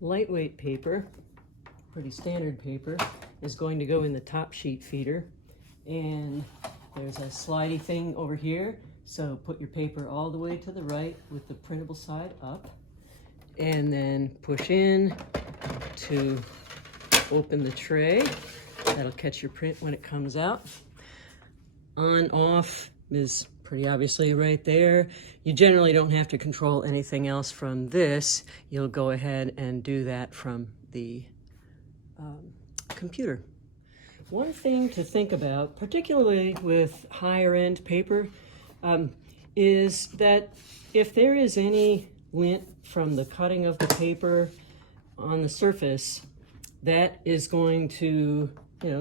lightweight paper, pretty standard paper, is going to go in the top sheet feeder. And there's a slidey thing over here. So put your paper all the way to the right with the printable side up. And then push in to open the tray. That'll catch your print when it comes out. On, off is pretty obviously right there. You generally don't have to control anything else from this. You'll go ahead and do that from the computer. One thing to think about, particularly with higher end paper, is that if there is any lint from the cutting of the paper on the surface, that is going to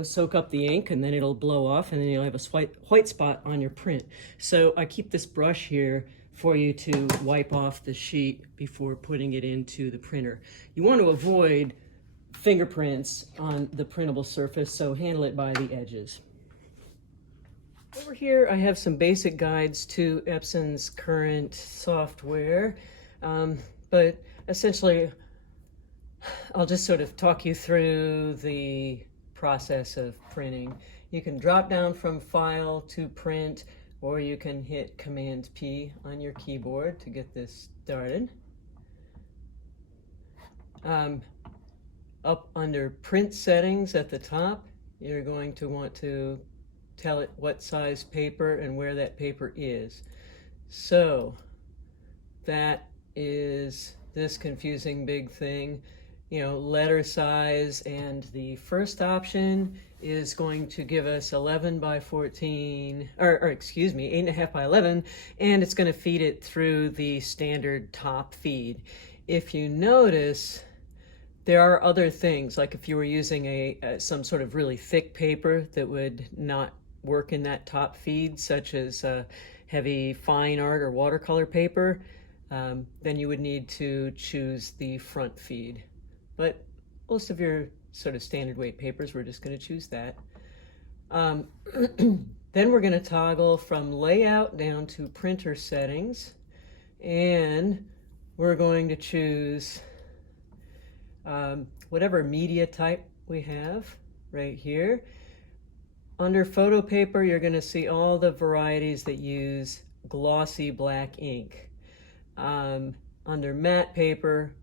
soak up the ink, and then it'll blow off, and then you'll have a white spot on your print. So I keep this brush here for you to wipe off the sheet before putting it into the printer. You want to avoid fingerprints on the printable surface, so handle it by the edges. Over here I have some basic guides to Epson's current software, but essentially I'll just sort of talk you through the process of printing. You can drop down from File to Print, or you can hit Command P on your keyboard to get this started. Up under Print Settings at the top, you're going to want to tell it what size paper and where that paper is. So that is this confusing big thing, letter size, and the first option is going to give us 11 by 14, or excuse me, 8.5 by 11, and it's going to feed it through the standard top feed. If you notice, there are other things, like if you were using some sort of really thick paper that would not work in that top feed, such as heavy fine art or watercolor paper, then you would need to choose the front feed. But most of your sort of standard weight papers, we're just going to choose that. Then we're going to toggle from layout down to printer settings, and we're going to choose whatever media type we have right here. Under photo paper, you're going to see all the varieties that use glossy black ink. Under matte paper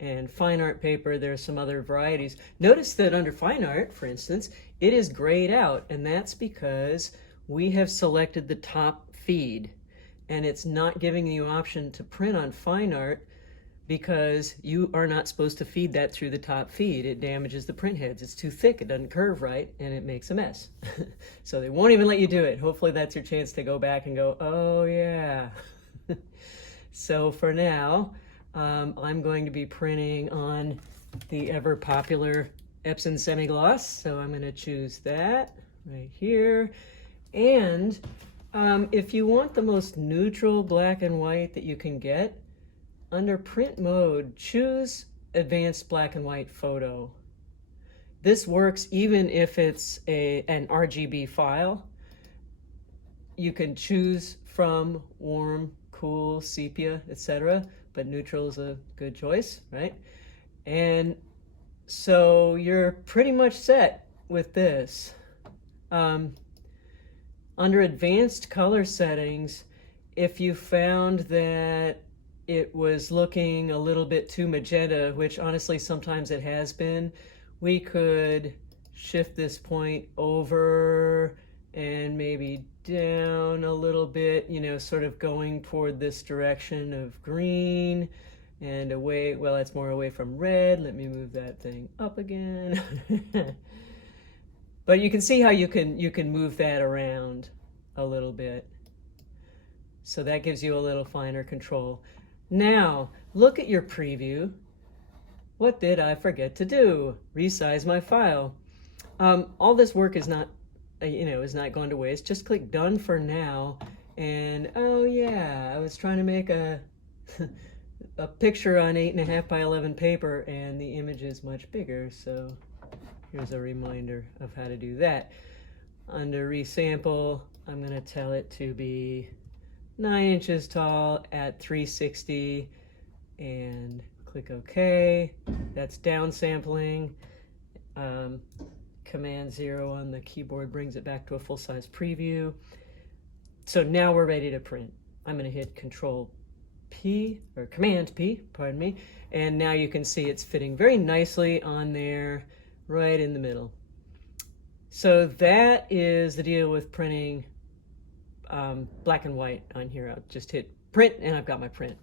and fine art paper, there are some other varieties. Notice that under fine art, for instance, it is grayed out, and that's because we have selected the top feed, and it's not giving you an option to print on fine art because you are not supposed to feed that through the top feed. It damages the print heads. It's too thick, it doesn't curve right, and it makes a mess. So they won't even let you do it. Hopefully that's your chance to go back and go, oh yeah. So for now, I'm going to be printing on the ever popular Epson semi-gloss. So I'm going to choose that right here. And if you want the most neutral black and white that you can get, under print mode, choose advanced black and white photo. This works even if it's an RGB file. You can choose from warm, cool, sepia, etc., but neutral is a good choice, right? And so you're pretty much set with this. Under advanced color settings, if you found that it was looking a little bit too magenta, which honestly sometimes it has been, we could shift this point over and maybe down a little bit, sort of going toward this direction of green and away. Well, that's more away from red. Let me move that thing up again. But you can see how you can move that around a little bit. So that gives you a little finer control. Now, look at your preview. What did I forget to do? Resize my file. All this work is not going to waste. Just click done for now, and oh yeah, I was trying to make a picture on 8.5 by 11 paper, and the image is much bigger, so here's a reminder of how to do that. Under resample, I'm going to tell it to be 9 inches tall at 360, and Click OK. That's downsampling. Command 0 on the keyboard brings it back to a full-size preview. So now we're ready to print. I'm going to hit Control P, or Command P, pardon me, and now you can see it's fitting very nicely on there, right in the middle. So that is the deal with printing black and white on here. I'll just hit print and I've got my print.